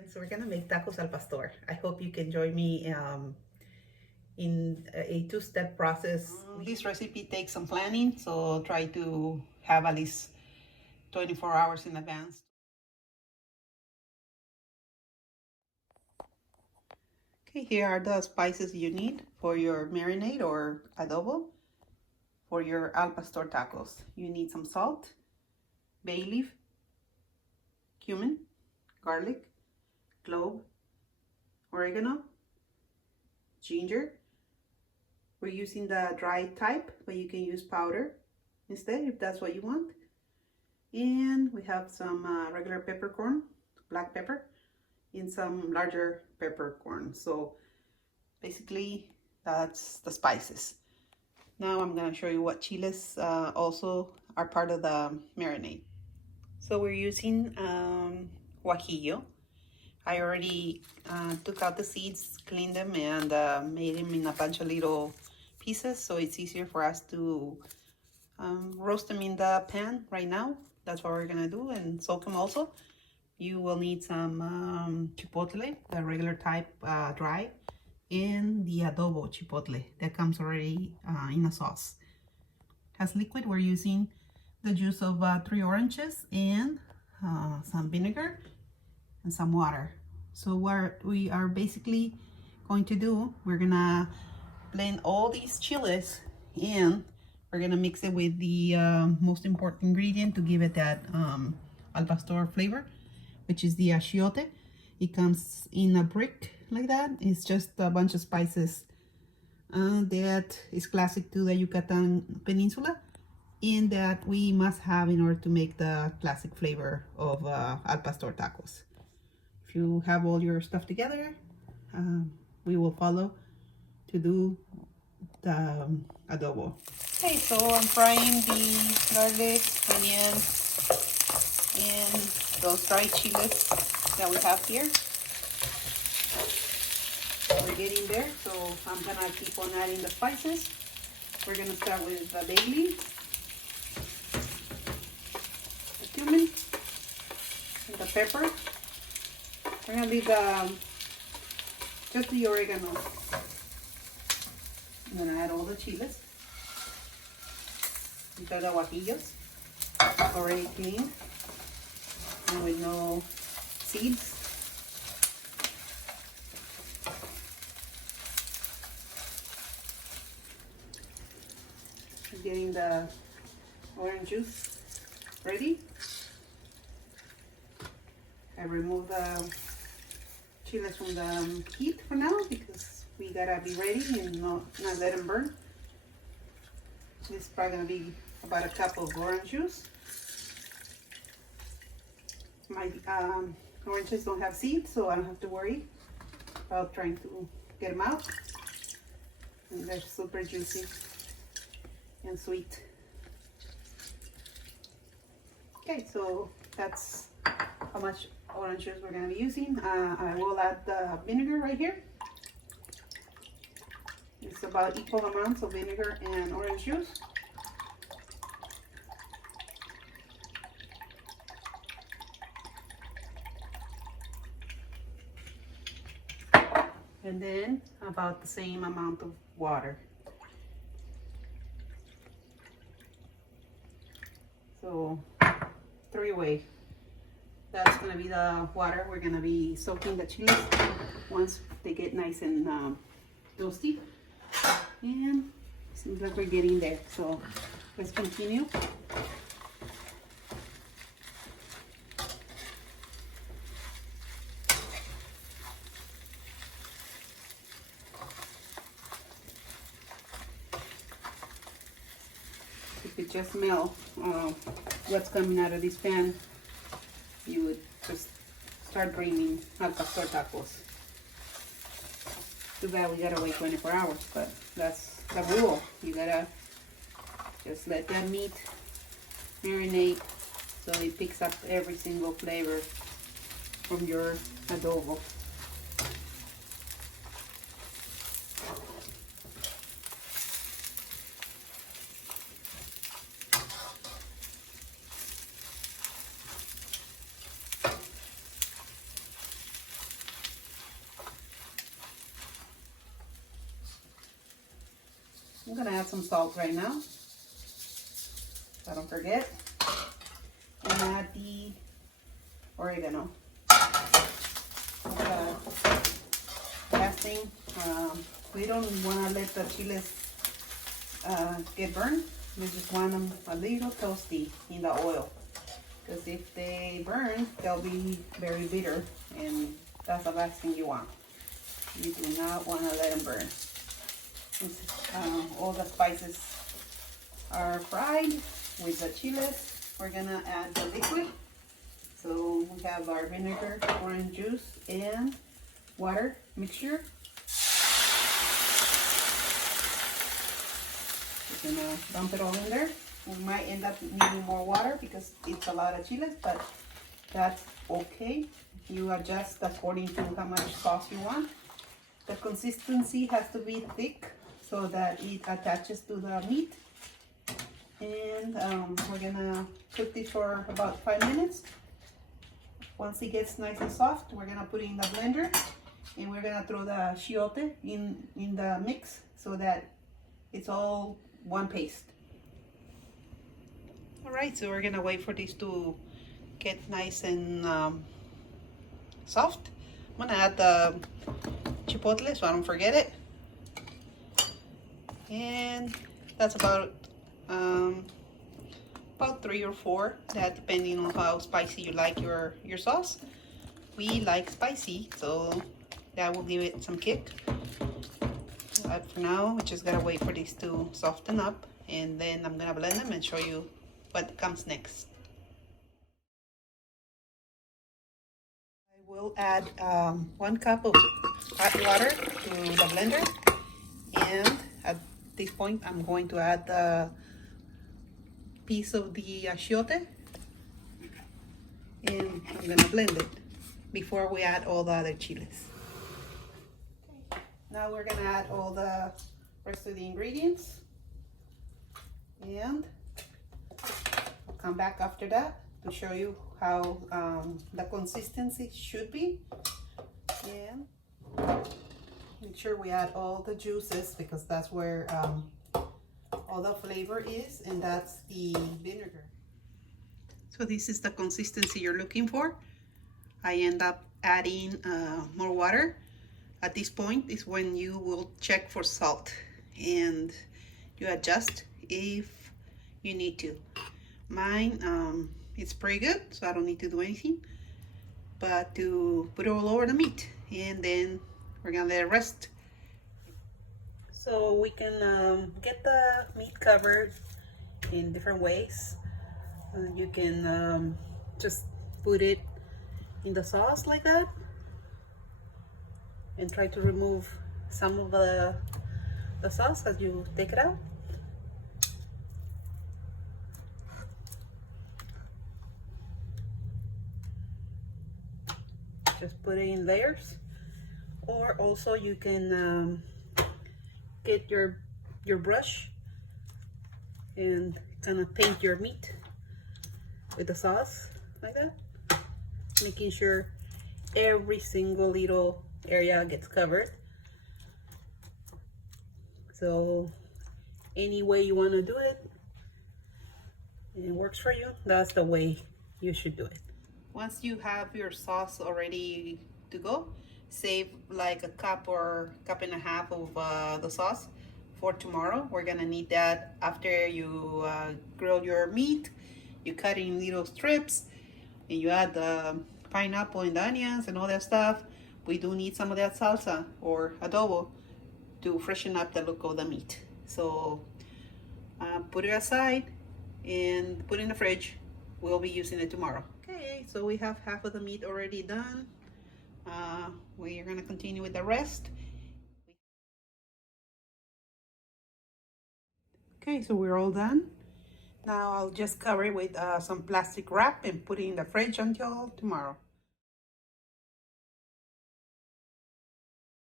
friends, we're gonna make tacos al pastor. I hope you can join me in a two-step process. This recipe takes some planning, so try to have at least 24 hours in advance. Okay, here are the spices you need for your marinade or adobo. For your al pastor tacos, you need some salt, bay leaf, cumin, garlic, clove, oregano, ginger. We're using the dry type, but you can use powder instead if that's what you want. And we have some regular peppercorn, black pepper, and some larger peppercorn. So basically that's the spices. Now I'm gonna show you what chiles also are part of the marinade. So we're using guajillo. I already took out the seeds, cleaned them, and made them in a bunch of little pieces, so it's easier for us to roast them in the pan right now. That's what we're gonna do, and soak them also. You will need some chipotle, the regular type dry, and the adobo chipotle that comes already in a sauce. As liquid, we're using the juice of 3 oranges and some vinegar and some water. So what we are basically going to do, we're gonna blend all these chiles and we're gonna mix it with the most important ingredient to give it that al pastor flavor, which is the achiote. It comes in a brick like that. It's just a bunch of spices that is classic to the Yucatan Peninsula and that we must have in order to make the classic flavor of al pastor tacos. If you have all your stuff together, we will follow to do the adobo. Okay, so I'm frying the garlic, onion, and those dried chiles that we have here. We're getting there, so I'm gonna keep on adding the spices. We're gonna start with the bay leaf, the cumin, and the pepper. We're gonna leave just the oregano. I'm gonna add all the chiles. These are the guajillos, already cleaned and with no seeds. I'm getting the orange juice ready. I remove the chiles from the heat for now because we gotta be ready and not let them burn. This is probably gonna be about a cup of orange juice. My oranges don't have seeds, so I don't have to worry about trying to get them out. And they're super juicy and sweet. Okay, so that's how much orange juice we're going to be using. I will add the vinegar right here. It's about equal amounts of vinegar and orange juice. And then about the same amount of water. So 3-way. That's going to be the water we're going to be soaking the chiles once they get nice and toasty. And seems like we're getting there. So let's continue. If you just smell what's coming out of this pan, you would just start bringing al pastor tacos. Too bad we gotta wait 24 hours, but that's the rule. You gotta just let that meat marinate so it picks up every single flavor from your adobo. add some salt right now, so I don't forget. And add the oregano. Casting. We don't want to let the chiles get burned. We just want them a little toasty in the oil, because if they burn, they'll be very bitter, and that's the last thing you want. You do not want to let them burn. Since all the spices are fried with the chiles, we're gonna add the liquid. So we have our vinegar, orange juice, and water mixture. We're gonna dump it all in there. We might end up needing more water because it's a lot of chiles, but that's okay. You adjust according to how much sauce you want. The consistency has to be thick so that it attaches to the meat. And we're gonna cook this for about 5 minutes. Once it gets nice and soft, we're gonna put it in the blender, and we're gonna throw the chiote in the mix so that it's all one paste. All right, so we're gonna wait for this to get nice and soft. I'm gonna add the chipotle so I don't forget it. And that's about 3 or 4, that depending on how spicy you like your sauce. We like spicy, so that will give it some kick. But for now, we just gotta wait for these to soften up, and then I'm gonna blend them and show you what comes next. I will add 1 cup of hot water to the blender, and at this point I'm going to add the piece of the achiote, and I'm gonna blend it before we add all the other chiles. Okay. Now we're gonna add all the rest of the ingredients, and I'll come back after that to show you how the consistency should be. And make sure we add all the juices, because that's where all the flavor is, and that's the vinegar. So this is the consistency you're looking for. I end up adding more water. At this point is when you will check for salt, and you adjust if you need to. Mine, it's pretty good, so I don't need to do anything but to put it all over the meat, and then we're gonna let it rest. So we can get the meat covered in different ways. You can just put it in the sauce like that, and try to remove some of the sauce as you take it out. Just put it in layers. Or also you can get your brush and kind of paint your meat with the sauce like that, making sure every single little area gets covered. So any way you want to do it, and it works for you, that's the way you should do it. Once you have your sauce already to go, save like a cup or cup and a half of the sauce for tomorrow. We're gonna need that after you grill your meat. You cut in little strips, and you add the pineapple and the onions and all that stuff. We do need some of that salsa or adobo to freshen up the look of the meat. So put it aside and put it in the fridge. We'll be using it tomorrow. Okay, so we have half of the meat already done. We are gonna continue with the rest. Okay, so we're all done. Now I'll just cover it with some plastic wrap and put it in the fridge until tomorrow.